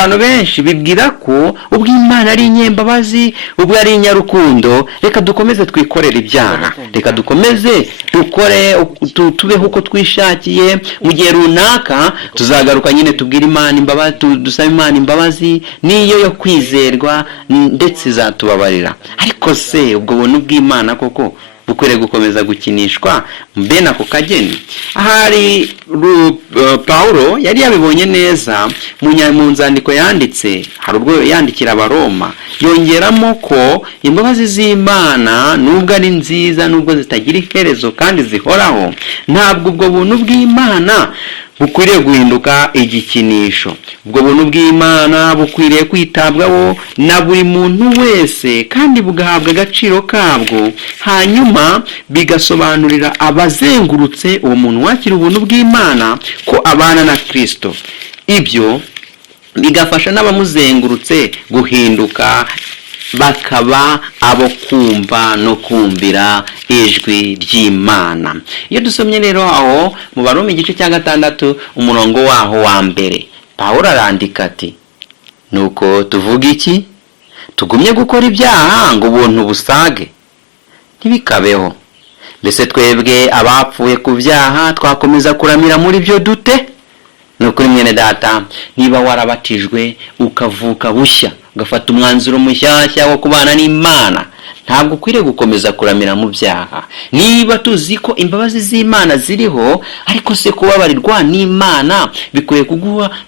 abantu benshi bibwira ko ubwo Imana ari inyembabazi, ubwo ari inyarukundo, reka dukomeze twikorera ibyaha, reka dukomeze tubeho uko twishakiye, mu gihe runaka tuzagaruka nyine tubwire Imana imbabazi, dusaba Imana imbabazi niyo yo kwizerwa ndetse izatubabarira. Ariko se ubwo buntu bw'Imana koko bukwiriye gukomeza gukinishwa bene ako kageni? Ahari Pawulo yari yabibonye neza mu nzandiko yanditse, hari ubwo yandikira Abaroma, yongeramo ko imbabazi z'Imana nubwo ari nziza, nubwo zitagira iherezo kandi zihoraho, ntabwo ubwo buntu bw'Imana bukwiriye guhinduka igikinisho. Ubwo buntu bw'Imana bukwiriye kwitabwaho na buri muntu wese kandi bugahabwa agaciro kabwo, hanyuma bigasobanurira abazengurutse uwo muntu wakira ubuntu bw'Imana ko abana na Kristo. Ibyo bigafasha n'abamuzengurutse guhinduka bakaba abo kumva no kumvira ijwi ry'Imana. Iyo dusomye rero aho mu Baroma igice cya 6 umurongo waho wa mbere, Pawulo arandika ati, nuko tuvuga iki? Tugumye gukora ibyaha ngo ubuntu busage? Ntibikabeho. Mbese twebwe abapfuye ku byaha twakomeza kuramira muri byo dute? Nukuri mwene data, niba warabatijwe ukavuka bushya, ugafata umwanzuro mushyashya wo kubana n'Imana, ntabwo ukwiriye gukomeza kuramira mu byaha. Niba tuzi ko imbabazi z'Imana ziriho, ariko se kubabarirwa n'Imana bikwiye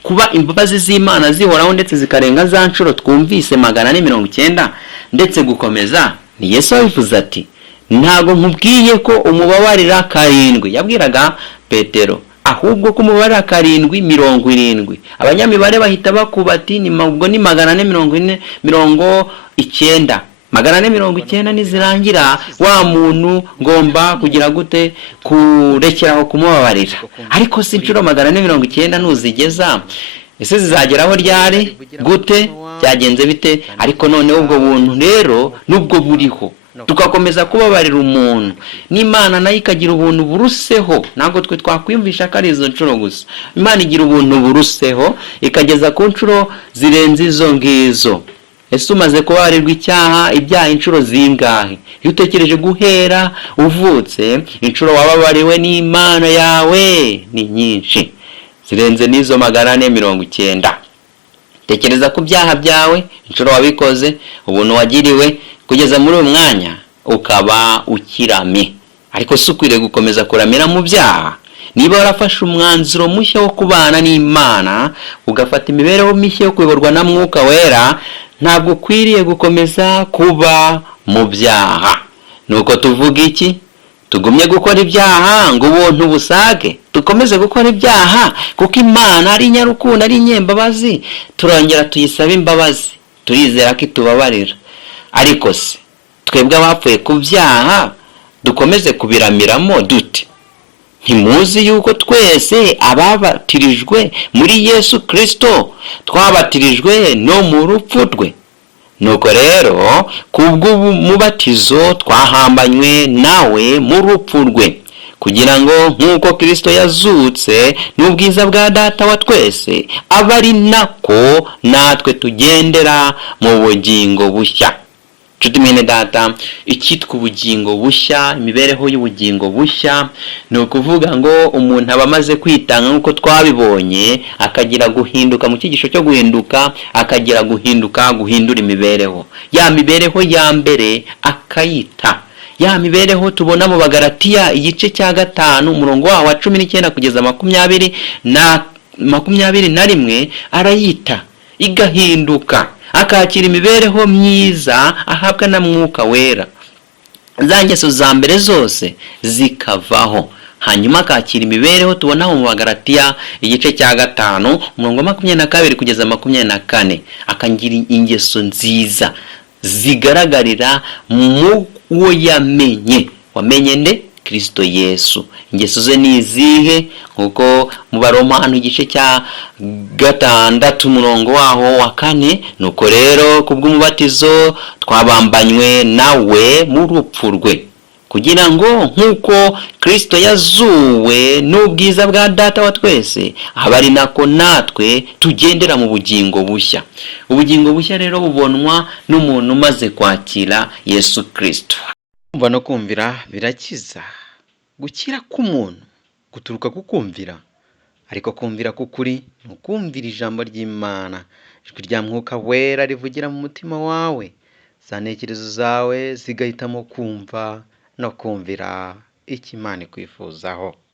kuba imbabazi z'Imana zihoraho ndetse zikarenga za nshuro twumvise 490 ndetse gukomeza. Ni Yesu wabivuze ati, ntabwo nkubwiye ko umubabarira 7, yabwiraga Petero, ahubwo ko umubabarira 770. Abanyamibare bahita bakubati ubwo ni 490. 490 nizirangira wa muntu ngomba kugira gute? Kurekeraho kumubabarira. Ariko si inshuro 490 nuzigeza, ese zizageraho ryari gute? Byagenze bite? Ariko noneho ubwo buntu rero nubwo buriho, tugakomeza kubabarira umuntu, n'Imana nayo ikagira ubuntu buruseho. Ntabwo twe twakwiyumvisha ko ari izo nshuro gusa. Imana igira ubuntu buruseho ikageza ku nshuro zirenze izo ngizo. Ese umaze kubabarirwa ibyaha inshuro zingahe? Iyo utekereje guhera uvutse, inshuro wababariwe n'Imana yawe ni nyinshi, zirenze n'izo 490. Tekereza ku byaha byawe, inshuro wabikoze, ubuntu wagiriwe kugeza muri uyu mwanya ukaba ukiramye. Ariko si ukwiriye gukomeza kuramira mu byaha. Niba warafashe umwanzuro mushya wo kubana n'Imana, ugafata imibereho mishya yo kuyoborwa na Mwuka Wera, ntabwo ukwiriye gukomeza kuba mu byaha. Nuko tuvuga iki? Tugumye gukora ibyaha ngo ubuntu busage? Dukomeze gukora ibyaha kuko Imana ari inyarukundo, ari inyembabazi, turongera tuyisaba imbabazi, turizera ko itubabarira. Ariko se twebwe abapfuye ku byaha dukomeze kubiramiramo dute? Ntimuzi yuko twese ababatirijwe muri Yesu Kristo twabatirijwe no mu rupfu rwe? Nuko rero kubw'umubatizo twahambanywe nawe mu rupfu rwe, kugira ngo nk'uko Kristo yazutse n'ubwiza bwa Data wa twese, abe ari nako natwe tugendera mu bugingo bushya. Nshuti mwene data, icyitwa ubugingo bushya, imibereho y'ubugingo bushya, ni ukuvuga ngo umuntu aba amaze kwitanga nk'uko twabibonye, akagira guhinduka mu cyigisho cyo guhinduka, akagira guhindura imibereho. Ya mibereho ya mbere akayita ya mibereho tubona mu Bagalatiya igice cya 5 umurongo wa 19 kugeza 21 arayita igahinduka, akakira imibereho myiza ahabwa na Mwuka Wera. Za ngeso za mbere zose zikavaho, hanyuma akakira imibereho tubona mu Bagalatiya igice cya 5 umurongo 22 kugeza 24, akangira ingeso nziza zigaragarira mu uwo yamenye. Wamenye nde? Kristo Yesu. Ingeso ze ni izihe? Nkuko mu Baroma igice cya 6 umurongo waho wa 4, nuko rero kubw'umubatizo twabambanywe nawe mu rupfu rwe, kugira ngo nk'uko Kristo yazuwe n'ubwiza bwa Data wa twese, aba ari nako natwe tugendera mu bugingo bushya. Ubugingo bushya rero bubonwa n'umuntu umaze kwakira Yesu Kristo. Kumva no kumvira birakiza. Gukira k'umuntu guturuka ku kumvira, ariko kumvira k'ukuri ni ukumvira ijambo ry'Imana, ijwi rya Mwuka Wera rivugira mu mutima wawe, za ntekerezo zawe zigahitamo kumva no kumvira icyo Imana ikwifuzaho.